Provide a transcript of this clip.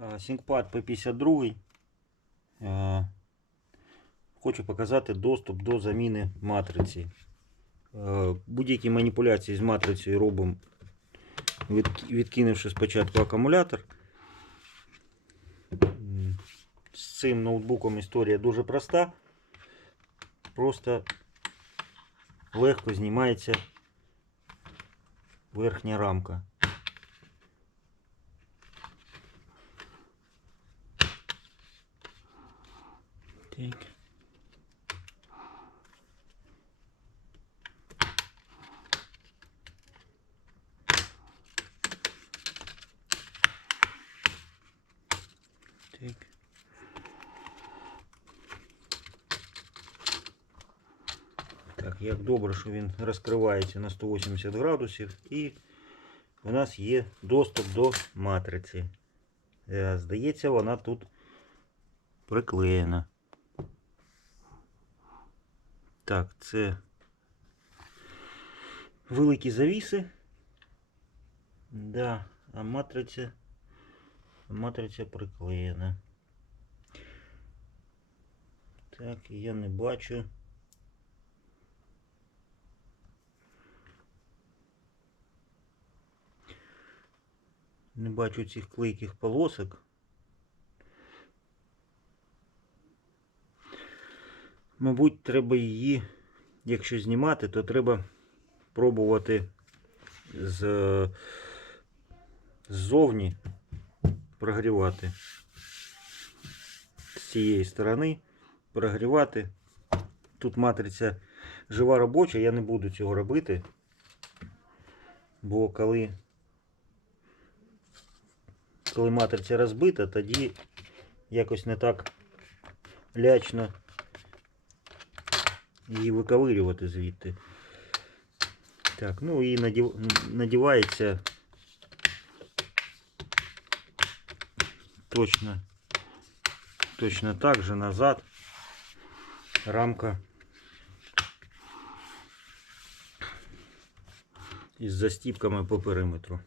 ThinkPad P52. Е, Хочу показати доступ до заміни матриці. Е, Будь-які маніпуляції з матрицею робимо, відкинувши спочатку акумулятор. З цим ноутбуком історія дуже проста. Просто легко знімається верхня рамка. Так. Так. Так, як добре, що він розкривається на 180 градусів і у нас є доступ до матриці. Е, Здається, вона тут приклеєна. Так, це великі завіси. Да, а матриця, матриця приклеєна. Так, я не бачу. Не бачу цих клейких полосок. Мабуть, треба її, якщо знімати, то треба пробувати з, ззовні прогрівати. З цієї сторони прогрівати. Тут матриця жива робоча, я не буду цього робити. Бо коли, коли матриця розбита, тоді якось не так лячно її виковирювати звідти. Так, ну і надів... надівається точно, точно так же назад рамка із застіпками по периметру.